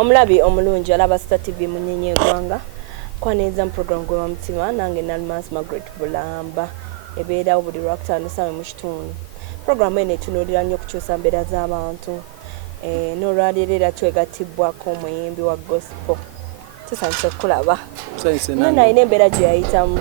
Omulabi omulungi alaba Star TV munyenye gwanga kwaneza program gwe wa mutima nange Nalmas Margaret Bulamba ebeera buli lwakutaano sawe mu kitundu. Program ene tunulira nnyo kukyusa mbeera z'abantu n'olwaleero twegattibwako omuyimbi wa gospel. Tusanise kulaba nina embeera gye yayitamu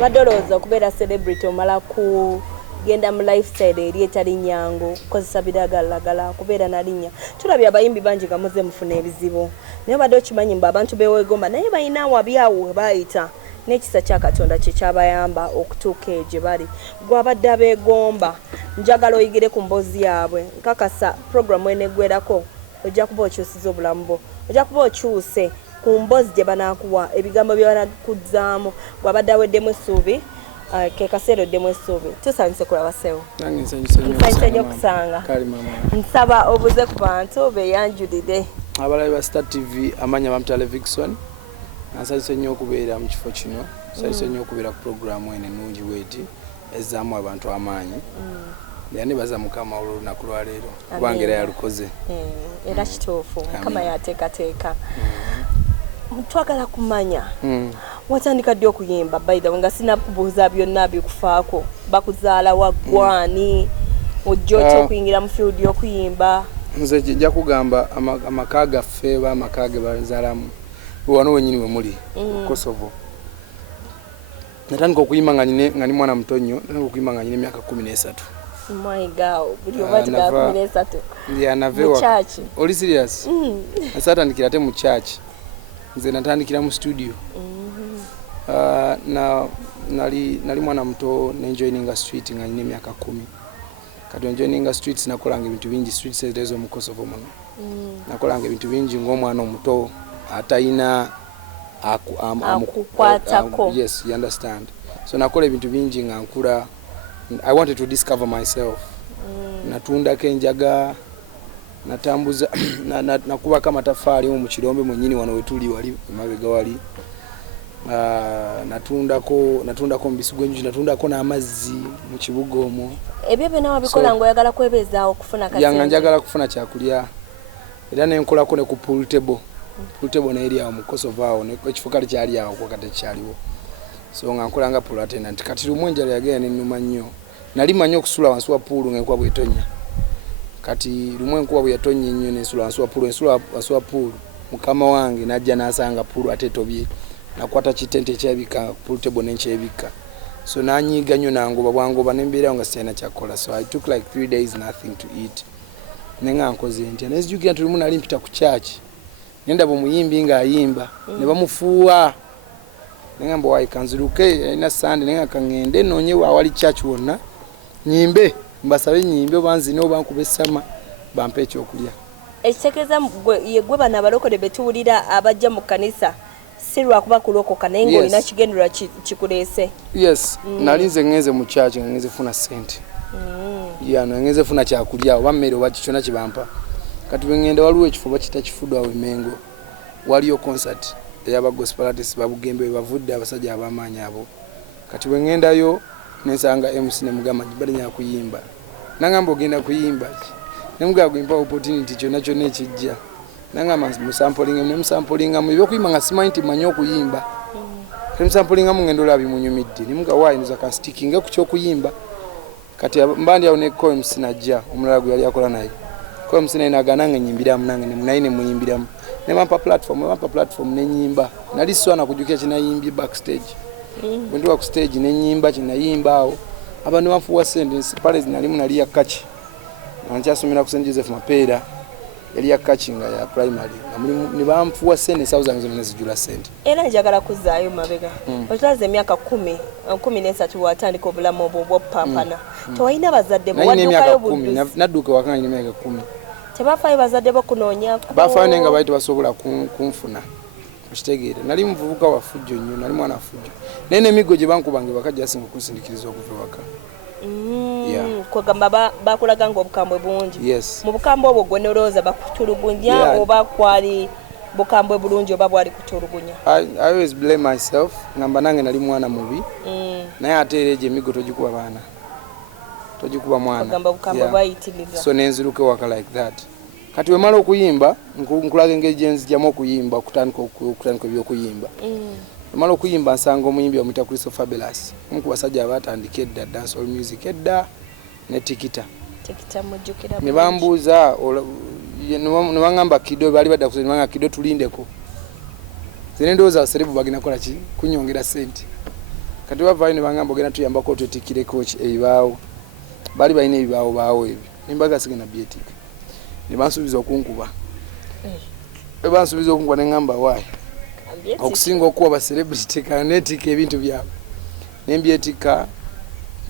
badolooza okubeera celebrity omala ku genda mu lifestyle eri etali nyangu kukozesa biragalalagala kubeera na linnya. Tulabye abayimbi bangi nga muze mufuna ebizibu naye badde okimanyi mbu abantu beweegomba naye balina wabyawo we bayita n'ekisa kya Katonda kye kyabayamba okutuuka gye bali. Gwe abadde abeegomba njagala oyigire ku mboozi yaabwe nkakasa programu eneggwerako ojja kuba okyusiza obulamu bwo ojja kuba okyuse ku mboozi gye banaakuwa ebigambo bye banakuzzaamu gwe abadde aweddemu essuubi ke kaseero ddemu essuubi. Tusanise kulaba sewo nsanyuse nnyo kusanga nsaba obuze ku bantu beeyanjulire abalabi ba Star TV amanya bamutale Vixon nsanyuse nnyo okubeera mu kifo kino nsanyuse nnyo okubeera ku programu eno ennungi bweti ezzaamu abantu amaanyi yani baza mukama olunaku lwaleero kubanga era yalukoze era kituufu mukama yateekateeka. Twagala kumanya watandika ddi okuyimba by the way nga sinakubuuza byonna bikufaako bakuzaala waggwani ojja okuyingira mu field y'okuyimba. Nze jja kugamba amaka gaffe ba amaka ge bazaalamu wano wenyini we muli Kosovo. Natandika okuyimba nga ni mwana muto nnyo natandika okuyimba nga nyina emyaka 13. My God, buli obati ga 13. Ndiya navewa. Church. Oli serious? Nasatandikira ate mu church. Nze natandikira mu studio. Nali mwana muto nenjoyininga street nga nyina emyaka 10. Kati enjoyininga streets nakolanga ebintu bingi streets ezo mu Kosovo muno. Nakolanga ebintu bingi ng'omwana omuto atayina akukwatako. Yes, you understand. So nakola ebintu bingi nga nkula. I wanted to discover myself. Natundako enjaga natambuza nakubako amatafaali mu kirombe mwennyini wano wetuli wali emabega wali. Natundako mbisigo enjuki natundako n'amazzi mu kibuga omwo. Ebyo byonna wabikola ng'oyagala kwebezaawo okufuna kasente. Yanga njagala kufuna kyakulya era nenkolako ne ku pool table. Pool table n'eri awo mu Kosovo awo ekifo kali kyali awo kwa kati kyaliwo. So nga nkolanga pool attendant kati lumu enjala yagenda n'ennuma nnyo. Nali manyi okusula wansi wa pool ng'enkuba bw'etonnya. Kati lumu enkuba bwe yatonnya ennyo n'ensula wansi wa pool wansi wa pool mukama wange n'ajja n'asanga pool ate etobye. Nakwata kitente ekyabika pool table n'enkyebika. So nanyiga nnyo nangoba bwangoba n'embeerawo nga sirina kyakola. So I took like 3 days nothing to eat. Nenga nkoze ntya nezijukira nti lumu nali mpita ku church. Nendaba omuyimbi ng'ayimba ne bamufuuwa. Nenga mbo wayikanziruke ina sande nenga kangende nonye awali church wonna nyimbe mbasabe nyimbe banzine obankube sama bampe ekyokulya. Ekitekeza gwe bana abalokole betuwulira abajja mu kanisa sirwa kuba kulokoka naye ng'olina kigendera kikuleese. Yes, nalinze ngeze mu church ngeze funa sente. Ngeze funa kyakulya oba mmere oba kikyona kibampa. Kati bwengenda waliwo ekifo bakita kifudu awo Mengo waliyo concert eyaba gospel artists babugembe bavudde abasajja abamaanyi abo. Kati bwengendayo nensanga MC ne mugamba bali nya kuyimba. Nangamba ogenda kuyimba. Nemugamba impa opportunity kyona kyona ekijja. Nangamba musampolinga mu byokuyimba nga simanyi nti manyi okuyimba. Musampolinga mu ngendo labi munyumidde. Nimuga wayi nza ka sticking ku kyokuyimba. Kati mbandi awo ne ko MC najja omulala gwe yali akola naye. Ko MC naye nagana nyimbiramu nange ne munaine muyimbiramu. Nemampa platform nenyimba. Nali swana kujukia kinayimbi backstage. Bwenduwa ku stage nenyimba kinayimba awo. Abantu bafuwa sente pale zinalimu nali ya kachi. Anachasomera ku St Joseph Mapera. Yali ya kachi nga ya primary. Ni bamfuwa sente sauza zonna zijula sente. Era njagala kuzaayo mabega. Otulaze emyaka 13 watandika obulamu obwo pampana. Tewalina bazadde bo wadukayo budde. Nadduka wakanga emyaka 10. Tebafayo bazadde bo kunoonya bafayo nenga baite basobola kunfuna okitegeera nali muvubuka wa fujjo nnyo nali mwana fujjo nene emigo gye bankubange bakajja singa kusindikiriza okuva waka kwegamba bakulaga nga obukambwe bungi. Yes. Mu bukambwe obwo gwe nolowooza bakutulugunya oba kwali bukambwe bulungi oba bwali kutulugunya? I always blame myself ngamba nange nali mwana mubi naye ate era egyo emigo togikuba baana togikuba mwana kwegamba bukambwe bwayitiriza. So nenziruke waka like that kati wemala okuyimba nkulaga engeri gyenzijjamu okuyimba okutandika ebyokuyimba wemala okuyimba nsanga omuyimbi omuyita Christopher Fabulous omu ku basajja abatandika edda dancehall music edda ne Tikita ne bambuuza ne baŋŋamba Kido baali badda kusoma ne baŋŋamba Kido tulindeko zene ndowooza abaserebu bagenda kukola ki kunyongera ssente kati bavaayo ne baŋŋamba ogenda tuyambako twetikireko ebibaawo baali balina ebibaawo baawo ebyo nembaga sigenda byetika ne bansuubiza okunkuba bansuubiza okunkuba ne ŋŋamba waayi okusinga okuwa abaserebrity kaneetika ebintu byabwe nembyetika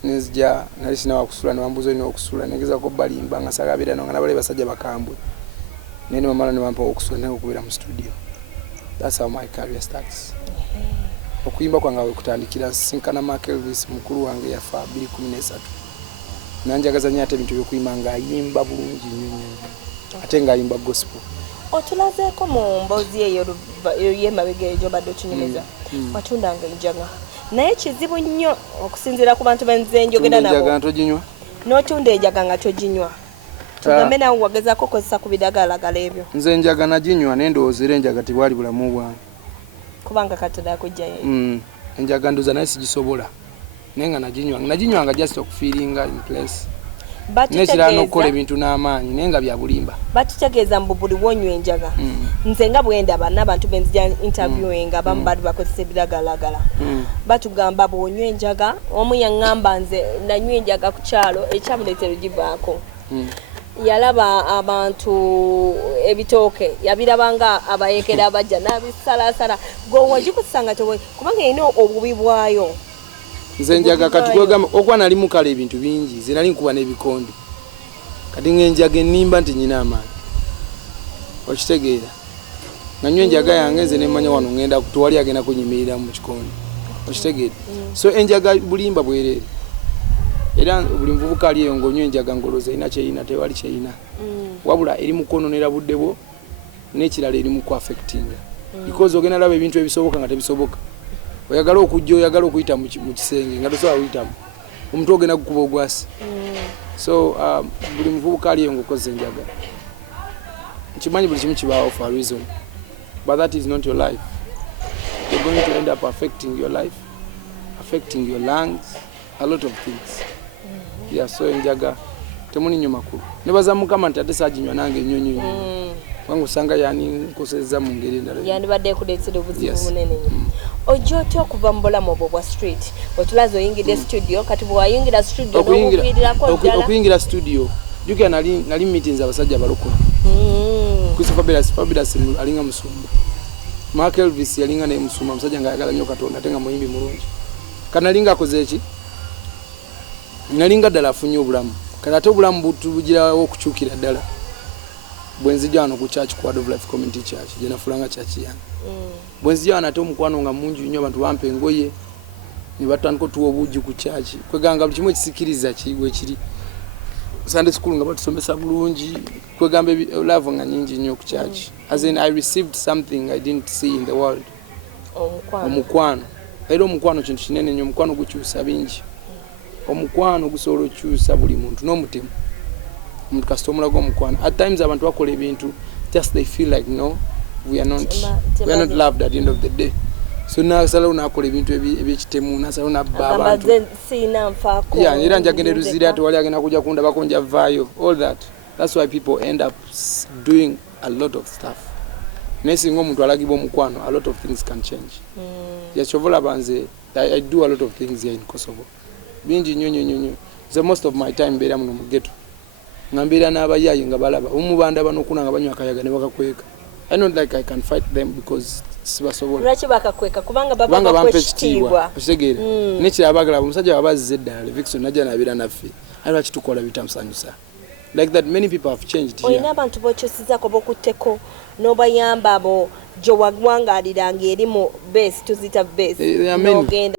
nenzija nali sinawa kusula ne bambuuza olina okusula negezako balimba nga sagabira no nga nabale basajja bakambwe nene bamala ne bampa okusula ne okubeera mu studio. That's how my career starts. Okuyimba kwange kutandikira sinkana Mark Elvis mukulu wange yafa 2013 nanjagaza nnyo ate ebintu by'okuyimba ng'ayimba bulungi nnyo ate ng'ayimba gospel. Otulazeeko mu mboozi eyo y'emabega eyo gy'obadde otunyumiza watundanga enjaga naye kizibu nnyo okusinziira ku bantu benze njogera nabo enjaga toginywa n'otunda enjaga nga toginywa tugambe nawe wagezaako okozesa ku bidagaalagala ebyo. Nze enjaga naginywa naye ndowooza era enjaga tebwali bulamu bwange kubanga Katonda akujjayo enjaga ndoza naye sigisobola naye nga naginywanga just okufiiringa in place nekirala n'okukola ebintu n'amaanyi naye nga bya bulimba. Batutegeeza mbu buli wonywa enjaga nze nga bwe ndaba n'abantu benzija interviewing abamu baali bakozesa ebiragalalagala batugamba bw'onywa enjaga omu yaŋŋamba nze nanywa enjaga ku kyalo ekyamuleetera ogivaako yalaba abantu ebitooke yabirabanga abayekera abajja n'abisalasala gwe wagikusanga kubanga erina obubi bwayo. Nze enjaga kati kwegamba okuba nali mukala ebintu bingi ze nali nkuba n'ebikondo kati ng'enjaga ennimba nti nyina amaanyi okitegeera nanywa enjaga yange nze nemmanya wano ngenda tewali agenda kunyimirira mu kikondo okitegeera so enjaga bulimba bwereere era buli muvubuka ali eyo ng'onywa enjaga ngoloza erina kyeyina tewali kyeyina wabula eri mukwononera budde bwo n'ekirala eri mu kuaffectinga because ogenda laba ebintu ebisoboka nga tebisoboka oyagala okujja oyagala okuyita mu kisenge nga tosobola kuyitamu omuntu ogenda kukuba ogwasi so buli muvubuka ali eyo ng'okozesa enjaga nkimanyi buli kimu kibaawo for a reason but that is not your life. You're going to end up affecting your life, affecting your lungs, a lot of things. Yeah, so enjaga temuni nnyo makulu nebaza mukama nti ate saaginywa nange nnyonyo wangu sanga yani nkoseza mu ngeri endala yandibadde kuleetera obuzibu bunene ojja otya okuva mu bulamu obwo bwa street otulaze oyingidde studio kati bw'wayingira studio n'okuviirirako ddala okuyingira studio jukira nali meetings abasajja abalokole Christopher Fabulous alinga musumba Mark Elvis yalinga naye musumba musajja ng'ayagala nnyo Katonda ate nga muyimbi mulungi kanalinga akoze eki nalinga ddala afunye obulamu kati ate obulamu butugirawo okukyukira ddala bwenzija wano ku church Quad of Life Community Church gye nafulanga church yange bwenzija wano ate omukwano nga mungi nnyo abantu bampa engoye ne batandika otuwa obuugi ku church kweganga buli kimu ekisikiriza kiwe kiri Sunday school nga batusomesa bulungi kwegamba love nga nyingi nnyo ku church as in I received something I didn't see in the world omukwano era omukwano kintu kinene nnyo omukwano gukyusa bingi omukwano gusobola okyusa buli muntu n'omutemu omuntu kasita omulaga omukwano at times abantu bakola ebintu just they feel like no we are not loved at the end of the day so nasalawo nakola ebintu ebyekitemu nasalawo nabba abantu era njagenda eruzira ati wali agenda kujja kundabako njavaayo all that's why people end up doing a lot of stuff naye singa omuntu alagibwa omukwano a lot of things can change yakyobola banze I do a lot of things here in Kosovo bingi nnyo so most of my time mbeera muno mu ghetto nga mbeera n'abayaayi nga balaba omubanda banokuna nga banywa akayaga ne bakakweka I don't like I can fight them because sibasobola lwaki bakakweka kubanga baba bampa ekitiibwa okitegeera nekirabagala omusajja wabazze eddala Livingstone najja nabeera naffe ali lwaki tukola bitamusanyusa like that many people have changed here. Oyina abantu bokyusizako bokutteko n'obayamba abo gye wagwangaaliranga eri mu base tuzita base n'ogenda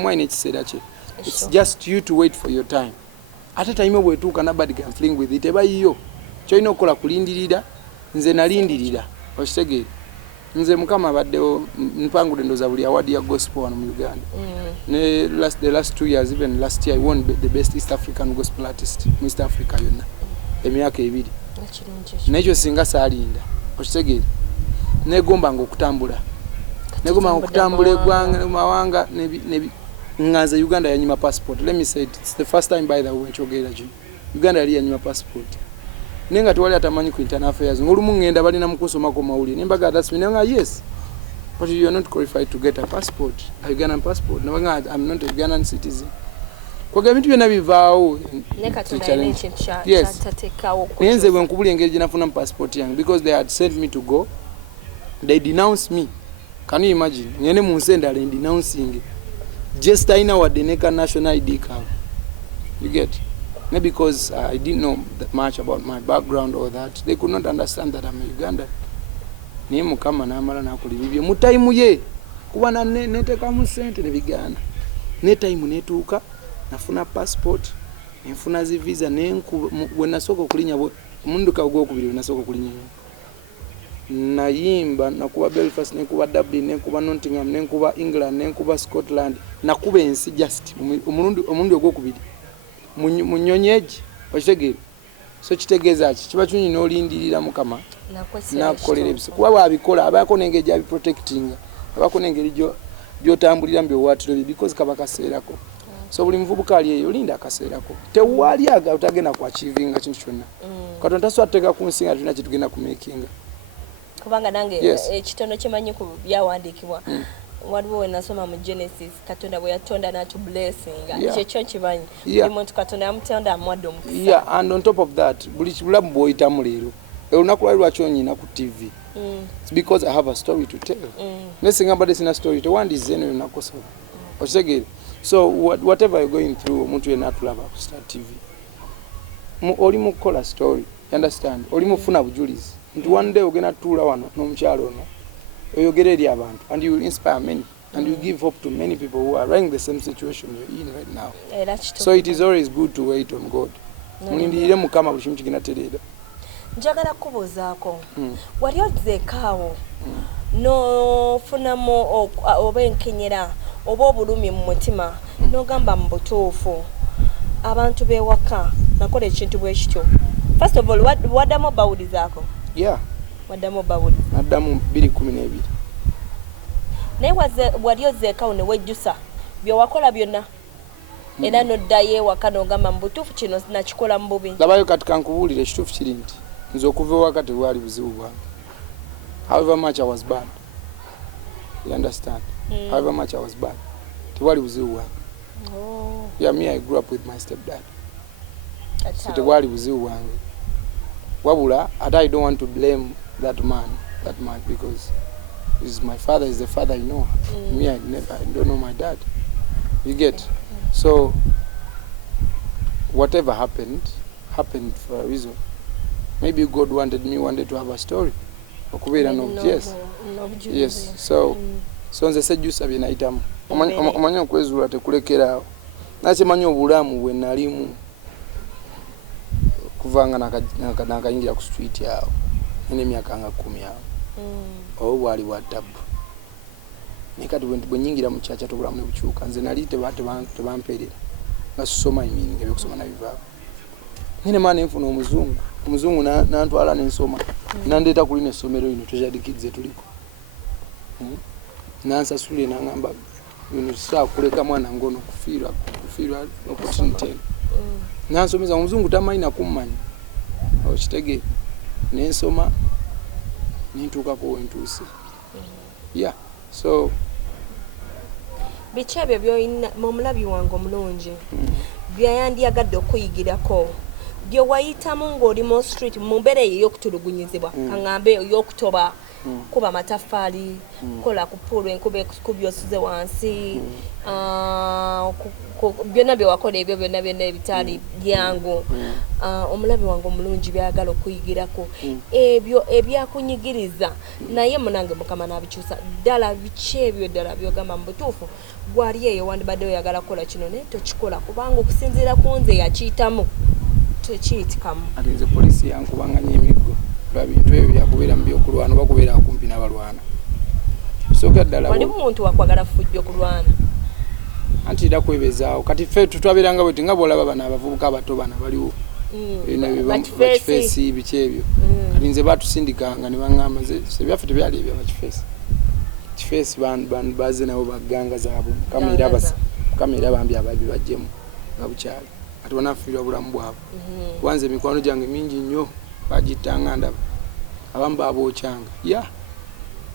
omwana ekiseera kye. It's just you to wait for your time. Ate time bwetuuka nobody can fling with it. Eba yiyo kyolina okukola kulindirira. Nze nalindirira okitegeera. Nze mukama abaddewo mpangudde ndoza buli award ya gospel wano mu Uganda. Ne the last 2 years, even last year I won the best East African gospel artist mu East Africa yonna. Emyaka 2. Nekyo singa saalinda okitegeera. Negombanga okutambula. Negoma okutambula eggwanga mawanga ngaza Uganda yanyima passport. Let me say it's the first time by the way nkyogera kyo. Uganda yali yanyima passport. Nenga tuwali atamanyi ku internal affairs. Ngolumu ngenda balina mukusomako mawuli. Nembaga that's me nenga yes. But you are not qualified to get a passport. A Ugandan passport. No, I'm not a Ugandan citizen. Kwa bintu byonna bivaawo. Neka tunaine yes. Tatekawo. Nenze bwe nkubuli engeri nafuna passport yange because they had sent me to go. They denounced me. Can you imagine? Ngene mu nsenda le denouncing. Just I know what the Neka national ID card. You get? Maybe because I didn't know that much about my background or that. They could not understand that I'm a Ugandan. Niye mukama namala nakuli bibye mu time ye kuba na neteka mu sente ne bigana. Ne time netuuka nafuna passport, nfuna zi visa nenku when nasoko kulinya mundu ka ugo kubiri nasoko kulinya. Nayimba nakuba Belfast nekuba Dublin nekuba Nottingham nekuba England nekuba Scotland nakuba ensi just omundu ogwo kubiri munyonyeji okitegeera so kitegeeza kiba kyunyi n'olindirira mukama nakukolera ebiso kuba babikola abako n'engeri abi protecting abako n'engeri gyotambulira mbyo watiro because kaba kaseerako so buli muvubuka ali eyo linda akaseerako tewali aga utagenda ku achieving kintu kyonna katonda taswateka ku nsinga tulina kitugenda ku making kubanga nange ekitono kimanyi ku byawandiikibwa waliwo wenasoma mu Genesis katonda bwe yatonda natu blessing kyekyo kimanyi omuntu katonda yamutonda amwadde omukisa and on top of that buli kibulamu bw'oyitamu leero olunaku lwali lwakyonyina ku TV it's because I have a story to tell nesinga mbadde sina story tewandize eno yonakosobola okitegeere so whatever you're going through omuntu yenna atulaba ku Star TV oli mu kukola story you understand oli mufuna bujulizi nti one day ogenda tuula wano n'omukyalo ono oyogere eri abantu and you will inspire many and you give hope to many people who are running the same situation you're in right now so it is always good to wait on God mulindirire mukama buli kimu kigenda tereera njagala kubuuzaako wali ozeekaawo n'ofunamu oba enkenyera oba obulumi mu mutima n'ogamba mu butuufu abantu b'ewaka nakola ekintu bwe kityo first of all waddamu obawulizaako waddamu obawuliza addamu 212 naye wali ozeekaawo ne wejjusa byewakola byonna era n'oddayo ewaka n'ogamba mu butuufu kino nakikola mu bubi labayo kati kankubuulire ekituufu kiri nti nze okuva ewaka tewali buzibu bwange however much I was bad you understand however much I was bad tewali buzibu bwange yeah me I grew up with my stepdad so tewali buzibu bwange wabula ate I don't want to blame that man that much because is my father is the father I know me I don't know my dad you get so whatever happened for a reason maybe God wanted me one day to have a story okubera no yes so nze sejjusa bye nayitamu omanyi okwezuula tekulekera nakimanyi obulamu bwe nalimu kuvanga nakayingira ku street yawo n'emyaka nga 10 yawo obo bwali bwa tabu nekati bwe nyingira mu kyacha tobulamu ne bukyuka nze nali tebamperera ngasoma imininga ebyokusoma nabivaako nine maana enfuna omuzungu nantwala n'ensoma nandeeta kuli n'essomero lino Treasured Kids tuliko nansasule nangamba bino saa kuleka mwana ngono kufiirwa opportunity nansomeza omuzungu tamanyi nakummanyi okitege nensoma nintuukako wentuuse so biki ebyo by'olina mu mulabi wange omulungi byayandiyagadde okuyigirako bye wayitamu ng'oli mu street mu mbeera eyo ey'okutulugunyizibwa kaŋŋambe ey'okutoba kuba matafali kola kupulwa enkube kubyosuze wansi byonna byewakola ebyo byonna ebitali byangu omulabi wange omulungi byagala okuyigirako ebyo ebyakunyigiriza naye munange mukama nabikyusa ddala biki ebyo ddala byogamba mu butuufu gwali eyo wandibadde oyagala kukola kino naye tokikola kubanga okusinziira ku nze yakiyitamu tekiyitikamu ate nze poliisi yankubanganya emiggo lwa bintu ebyo byakubeera mu byokulwana oba kubeera kumpi n'abalwana sooka ddala wali muntu wakwagala fujjo kulwana anti ira kwebezaawo kati ffe tutwabeeranga bweti nga bwolaba bano abavubuka abato bano baliwo bakifeesi biki ebyo kati nze batusindikanga ne baŋŋamba nze byaffe tebyali ebyo bakifeesi kifeesi baze nabo baganga zaabwe mukama era bambi ababi bajjemu nga bukyali ate banafiirwa bulamu bwabwe kubanza emikwano gyange mingi nnyo bagittanga ndaba abamu babookyanga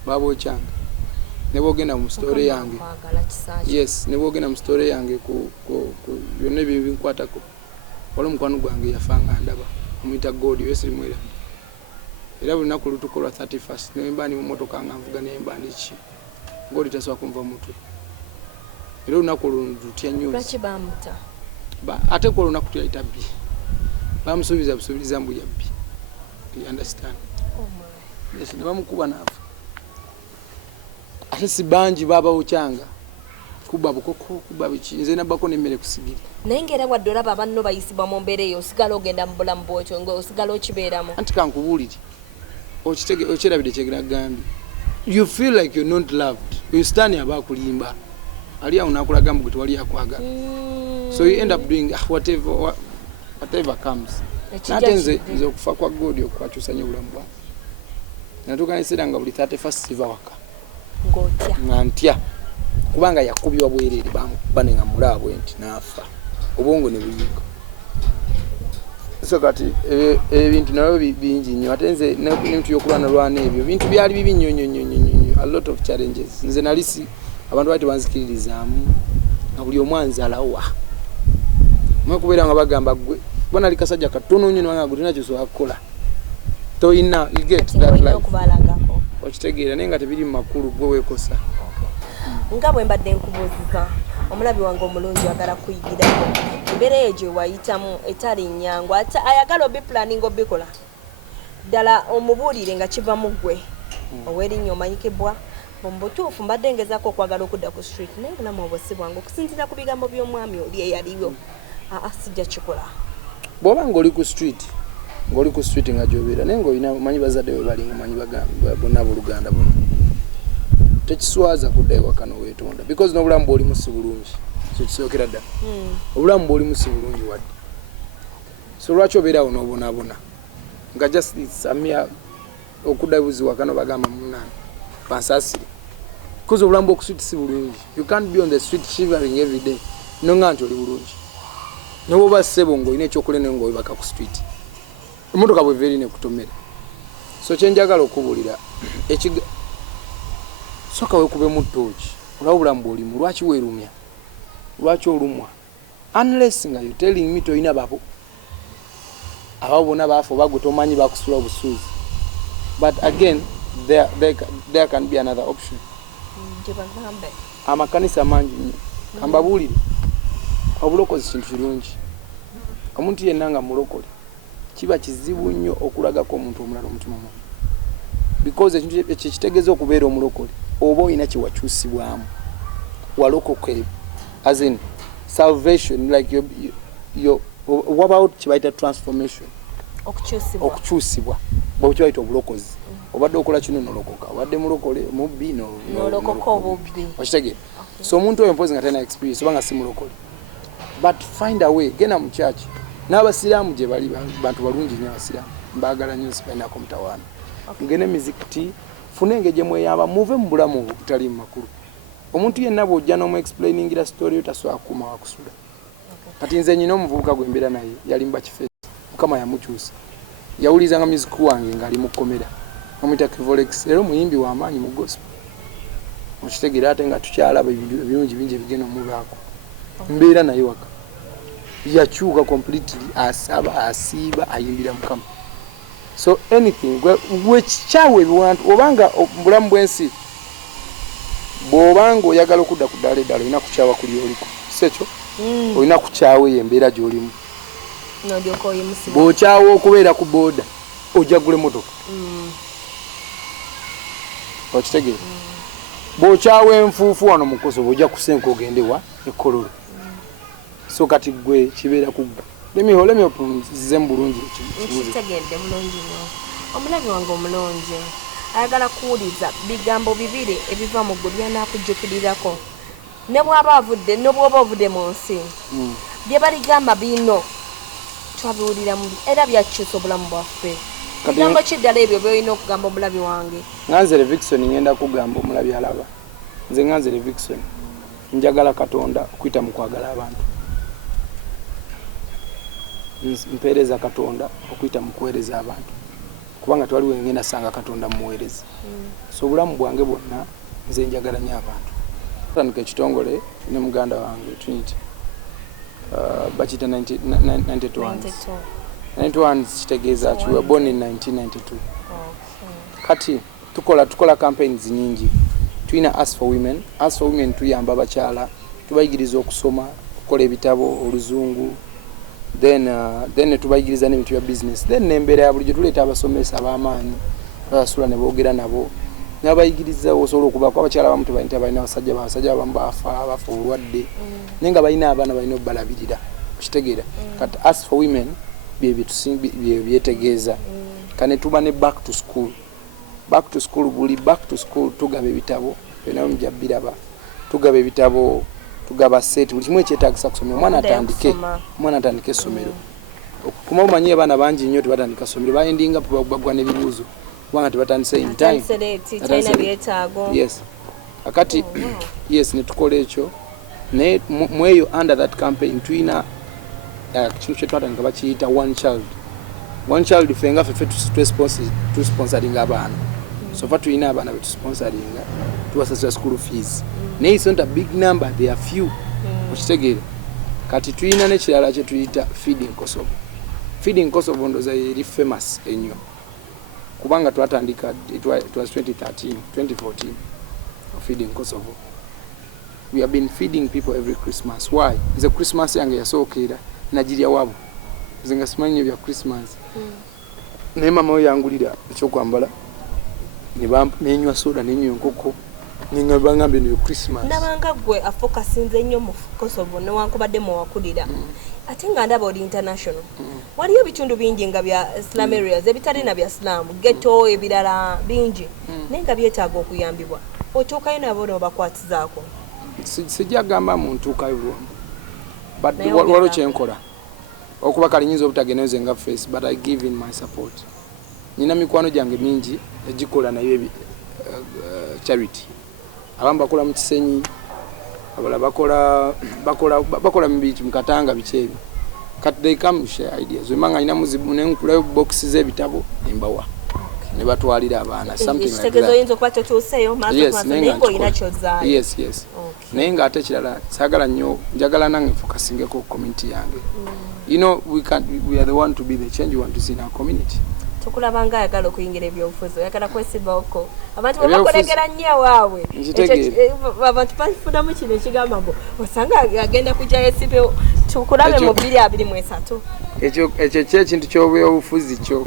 babookyanga ne bwogenda mu story yange yes ne bwogenda mu story yange ku byonna ebyo binkwatako wala omukwano gwange yafanga ndaba amuyita God wesi limwera era buli naku lutukolwa 31st nemba ni mu motoka nga nvuga nemba ndiki God taswa kumva mutwe era lunaku lutya nnyo lwaki bamuta ate ko lunaku tuyita bbi bamusuubiza busuubiza mbu yabbi you understand yes ne bamukuba naafa ate si bangi baba ukyanga kuba bukoko kuba biki nze nabako nemmere kusigira naye ng'era wadde olaba abanno bayisibwa mu mbeera eyo osigala ogenda mu bulamu bwotyo osigala okibeeramu anti kankubuulire okirabidde kyegiragambye you feel like you're not loved you stand abakulimba ali awo nakulaga mbu tewali akwagala so you end up doing whatever comes nate nze okufa kwa God okwakyusa nnyo obulamu bwange natuuka neseera nga buli 31st siva waka nga ntya kubanga yakubibwa bwerere bamukuba ne nga mulaabwe nti naafa obwongo ne buyiga so kati ebintu nabyo bingi nnyo ate nze n'ebintu y'okulwanalwana ebyo bintu byali bibi nnyo a lot of challenges nze nalisi abantu bali tebanzikiririzaamu nga buli omu anzalawa mwe kubeera nga bagamba gwe bona ali kasajja katono nnyo nanga gwe tolina kyosobola kukola toyina you get that life okitegeera naye nga tebiri mu makulu gwe weekosa nga bwe mbadde nkubuuziza omulabi wange omulungi agala kuyigirako embeera eyo gye wayitamu etali nnyangu ate ayagala obipulaninga obikola ddala omubuulire nga kiva mu ggwe ow'erinnya omanyikibwa mu butuufu mbadde ngezaako okwagala okudda ku street naye bulamu obwo si bwangu okusinziira ku bigambo by'omwami oli eyaliwo sijja kikola bw'oba ng'oli ku street nga gy'obeera naye ng'olina omanyi bazadde we bali ngaomanyi bonna abooluganda buno tekiswaza kudda ewaka n'oweetonda because n'obulamu bw'olimu si bulungi kyekisookera ddala obulamu bw'olimu si bulungi wadde so lwaki obeerawo n'obonaabona nga just samia okudda buzi waka n'obagamba munnange bansaasire because obulamu bw'oku si bulungi you can't be on the street shivering every day nonga nti oli bulungi n'oba ssebo ng'olina ekyokulya naye ng'obibaka ku street emmotoka bw'eva erina ekutomera so kyenjagala okubuulira soka wekube mu ttooki olaba obulamu bw'olimu lwaki weerumya lwaki olumwa unless nga you telling me toyina babo abo bonna baafa oba gwe tomanyi bakusula obusuuzi but again there can be another option amakanisa mangi nnyo kambabuulire obulokozi kintu kirungi omuntu yenna nga mulokole kiba kizibu nnyo okulagako omuntu omulala omutima mubi because ekintu ekyo kitegeeza okubeera omulokole oba olina kyewakyusibwamu walokoke as in salvation like what about kibaita transformation okukyusibwa bwekibaita obulokozi obadde okola kino nolokoka obadde mulokole mubbi nolokoka obubbi okitegeera so omuntu oyo mpozi nga talina experience oba nga si mulokole but find a way genda mu church n'abasiraamu gye bali bantu balungi nnyo abasiraamu mbaagala nnyo sibalinako mutawaana mugende mizikiti fune engeri gye mweyamba muve mu bulamu obutali mu makulu omuntu yenna bw'ojja n'omu-explainingira story tasobola kukuuma wakusula kati nze nyina omuvubuka gwe mbeera naye yali mubakifeesi mukama yamukyusa yawulizanga music wange ng'ali mu kkomera amuyita Kivolex era omuyimbi w'amaanyi mu gospel okitegeera ate nga tukyalaba ebirungi bingi ebigenda omubaako mbeera naye waka yakyuka completely asaba asiiba ayimbira mukama so anything gwe kikyawe ebiwantu obanga mubulamu bw'ensi bw'obanga oyagala okudda ku ddala eddala olina kukyawa kuli oliko sekyo olina kukyawa eyo embeera gy'olimu bw'okyawa okubeera ku booda ojja gula emmotoka okitegeera bw'okyawa enfuufu wano mu Kosovo ojja kusenka ogendewa ekkololo so kati gwe kibeera ku ggwe lemi opunzize mu bulungi ekitegedde bulungi nnyo omulabi wange omulungi ayagala kuwuliza bigambo bibiri ebiva mu ggwe byanakujjukirirako ne bw'oba ovudde mu nsi bye baligamba bino twabiwulira mu era byakyusa obulamu bwaffe bigambo kiddala ebyo byolina okugamba omulabi wange nganze Levikson ngenda kugamba omulabi alaba nze nganze Levikson njagala Katonda okuyita mu kwagala abantu mpeereza Katonda okuyita mu kuweereza abantu kubanga twaliwo ngenda sanga Katonda muweereza so obulamu bwange bwonna nze njagala nnyo abantu tandika ekitongole ne muganda wange Trinity bakita 91 kitegeeza ki we were born in 1992 kati tukola campaigns nyingi tulina Ask for Women tuyamba abakyala tubayigiriza okusoma kukola ebitabo oluzungu then tubayigiriza n'ebintu bya business then nembeera ya bulijjo tuleeta abasomesa ab'amaanyi basula ne boogera nabo n'abayigiriza osobola okubaako abakyala abamu tebalina abasajja abamu bafa obulwadde naye nga balina abaana balina obbalabirira kitegeera kati Ask for Women byetegeeza kane tuba ne back to school buli back to school tugaba ebitabo byonna mujja biraba tugaba ebitabo tugaba set buli kimu ekyetaagisa kusomera omwana atandike essomero okukuma omanyi abaana bangi nnyo tebatandika ssomero bayendinga bagwa n'ebibuuzo kubanga tebatandise in time yes akati yes ne tukola ekyo naye mu eyo under that campaign tulina kintu kye twatandika bakiyita one child fenga ffe tusponsoringa abaana so far tulina abaana betusponsoringa tubasasula school fees naye it's not a big number, they are few okitegeera kati tulina n'ekirala kye tuyita Feeding Kosovo ndoza eri famous ennyo kubanga twatandika it was 2014 Feeding Kosovo. We have been feeding people every Christmas. Why? It's a Christmas yange yasookera Nigeria wabo zenga simanyi bya Christmas naye mama we yangulira ekyokwambala nenywa soda nenywa enkoko ningambe ne Christmas nabanga gwe afokasinze nnyo mu Kosovo newankubadde mu wakulira ate nga ndaba oli international waliyo ebitundu bingi nga bya Islam areas ebitali na bya Islam ghetto ebirala bingi naye nga byetaaga okuyambibwa otuukayo nabo nobakwatizaako sijja gamba muntu kayo but waliwo kyenkola okuba kali nyinza obutageneze nga face but I give in my support nina mikwano gyange mingi egikola nayo charity abamu bakola mu Kisenyi abala bakola mu Katanga bichebi kati they come share ideas wemanga ina muzibu nenkulayo boxes z'ebitabo embawa ne batwalira abaana something like that yinzo kwacho tuseyo yes naye nga ate kirala sagala nnyo njagala nange focusinge ko community yange you know we are the one to be the change we want to see in our community tukulabanga yagala okuyingira ebyobufuzi yagala kwesibako abantu bakolegera nnyo waawe abantu bafunamu kino ekigamba mbu osanga agenda kujja yesibe tukulabe mu 2023 ekyo kyekintu ky'obyobufuzi kyo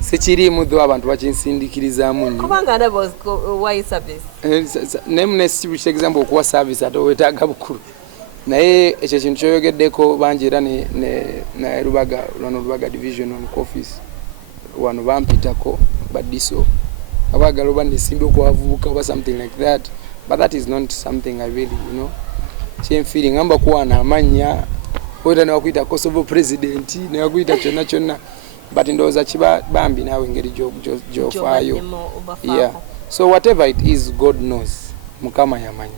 sikirimu dho abantu bakinsindikirizamu nnyo kubanga ndabo why service nemune si example okuwa service ate wetaaga bukulu naye ekyo kintu kyoyogeddeko bangi era ne Rubaga division on office wano bampitako badiso abagala oba nesimbi okwavubuka oba something like that but that is not something I really feeling amba kuwana amanya oita newakuita Kosovo president newakuita kyonna but ndoza kiba bambi nawe ngeri jofayo yeah so whatever it is God knows mukama yamanyi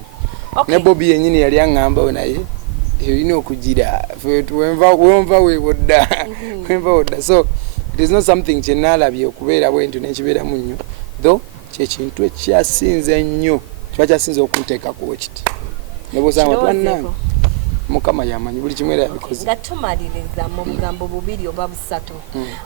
ne Bobby yenyini yali angamba we naye yine okugira wemva wodda so it is not something chenalabye okubeera bwentu nekibeera munnyo though kyekintu ekyasinze nnyo kiba kyasinze okunteekako wekiti nebosanga twanange Mukama yamanyi buli kimwe yabikoze. Nga tumaliriza mu bigambo bubiri oba busatu.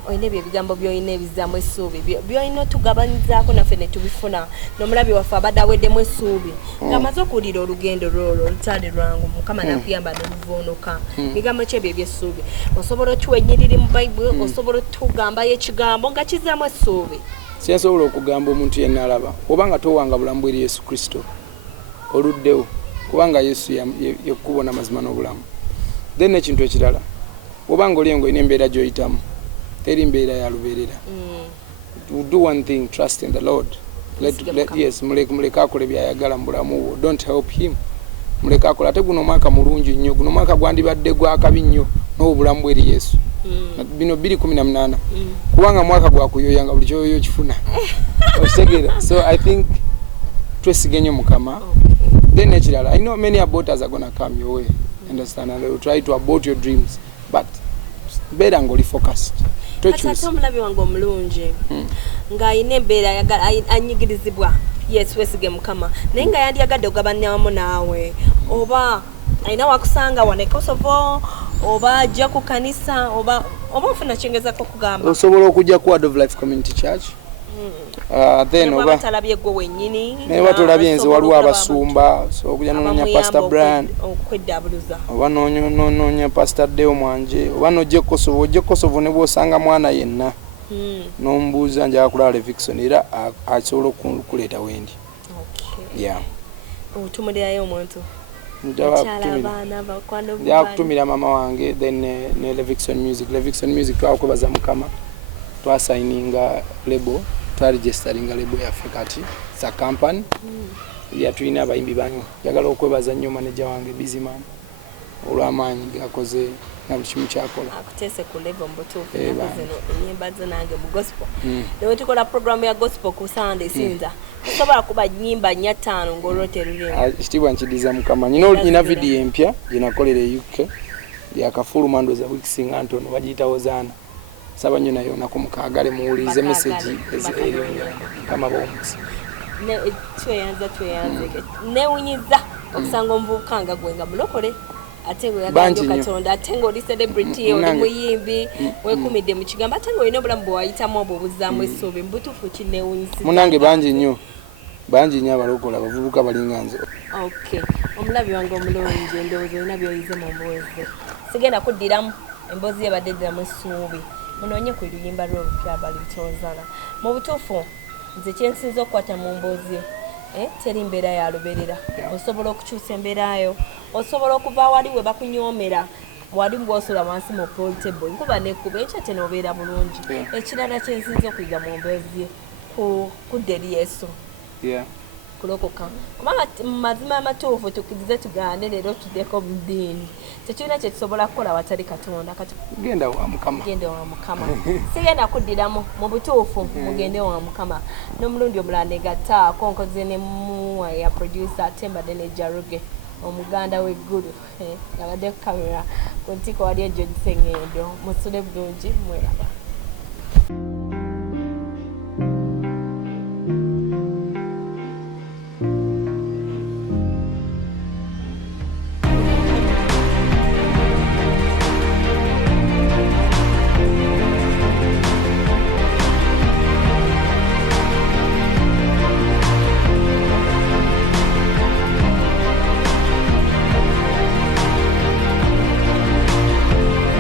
Oyina ebigambo by'oyina ebizaamu essuubi by'oyina otugabanyizaako naffe ne tubifuna n'omulabi waffe abadde aweddemu essuubi ng'amaze okuwulira olugendo lwolwo olutali lwangu Mukama n'akuyamba n'oluvoonoka. Bigambo ki ebyo eby'essuubi? Osobola otuwa ennyiriri mu Bayibuli, osobola otugambayo ekigambo nga kizaamu essuubi. Sinsobola okugamba omuntu yenna alaba obanga towanga bulamu eri Yesu Kristo oluddewo kubanga Yesu yakubona mazima n'obulamu. Then ekintu ekirala obanga oli ngo ine embeera gy'oyitamu teri mbeera ya lubeerera. Do one thing, trust in the Lord. Yes, muleke akole byayagala mu bulamu bwo. Don't help him. Muleke akole ate guno mwaka mulungi nnyo, guno mwaka gwandibadde gwakabi nnyo n'obulamu bw'eri Yesu. Bino 2018 kubanga mwaka gwakuyoyanga buli kyoyo kifuna. Okitegera. So I think twesige nnyo Mukama. Then ekirala, I know many aborters are gonna come your way. Understand? And they will try to abort your dreams. But better ngoli focused. Kati omulabi wange omulungi ng'ayina embeera anyigirizibwa yes weesige Mukama naye nga yandiyagadde ogabanyamu naawe oba alina wakusanga wano e Kosovo oba ajja ku kanisa oba ofuna kyengezako okugamba osobola okujja ku Word of Life Community Church. Then oba talabye gwe wennyini naye batulabye nze waliwo abasumba so okujja n'onya Pastor Brian okweddaabuluza oba n'onya Pastor Deo Mwanje oba n'ojja ojja Kosovo ne bw'osanga mwana yenna n'omubuuza njagala kulaba Levikson era asobola okuleeta wendi. Otumulirayo omuntu njagala kutumira mama wange then ne Levikson Music twakwebaza Mukama twasayininga label twaregisteringa label yaffe kati sa company yatulina abayimbi banyu njagala okwebaza nnyo manager wange Bizimana olw'amaanyi gakoze na buli kimu kyakola akuteese ku level mbutuufu enyimba zo nange mu gospel newe tukola program ya gospel ku Sunday sinza osobola kuba nnyimba 5 ng'olwoterulemu ekitiibwa nkidiza Mukama nyina video empya gyenakolera e UK yakafulu mandoza wikisinga ntono bagiyitawo Zaana saba nnyo nayo nakumukagale muwulize message kama bomusi tweyanza newunyiza okusanga omuvubuka nga gwe nga mulokole ate ngo yagambye Katonda ate ngo oli celebrity oli muyimbi wekumidde mu kigambo ate ngo olina obulamu bwe wayitamu obwo buzzaamu essuubi mbutuufu kinewunyisiza munange bangi nnyo abalokola abavubuka balinga nze. Omulabi wange omulungi endowooza olina by'oyize mu mboozi sigenda kuddiramu emboozi yebadde eddiramu essuubi munoonye ku luyimba lw'olupya bali bitonzala mu butuufu nze kyensinza okukwata mu mboozi teri mbeera ya lubeerera osobola okukyusa embeerayo osobola okuva wali we bakunyoomera wali bw'osula wansi mu pool table nkuba nekkuba ekyo ate n'obeera bulungi ekirala kyensinza okuyiga mu mboozi kudda eri Yesu kulokoka kubanga mazima amatuufu tukkirize tugaane leero tuddeko mu ddiini tekirina kye tusobola kukola watali Katonda genda wa Mukama sigenda kuddiramu mu butuufu mugende wa Mukama n'omulundi omulala negattaako nkoze ne muwa ya producer ate mbadde ne Jaruge omuganda w'eggulu yabadde ku kamera ku ntiko wali ejo gisengendo musule bulungi mweraba.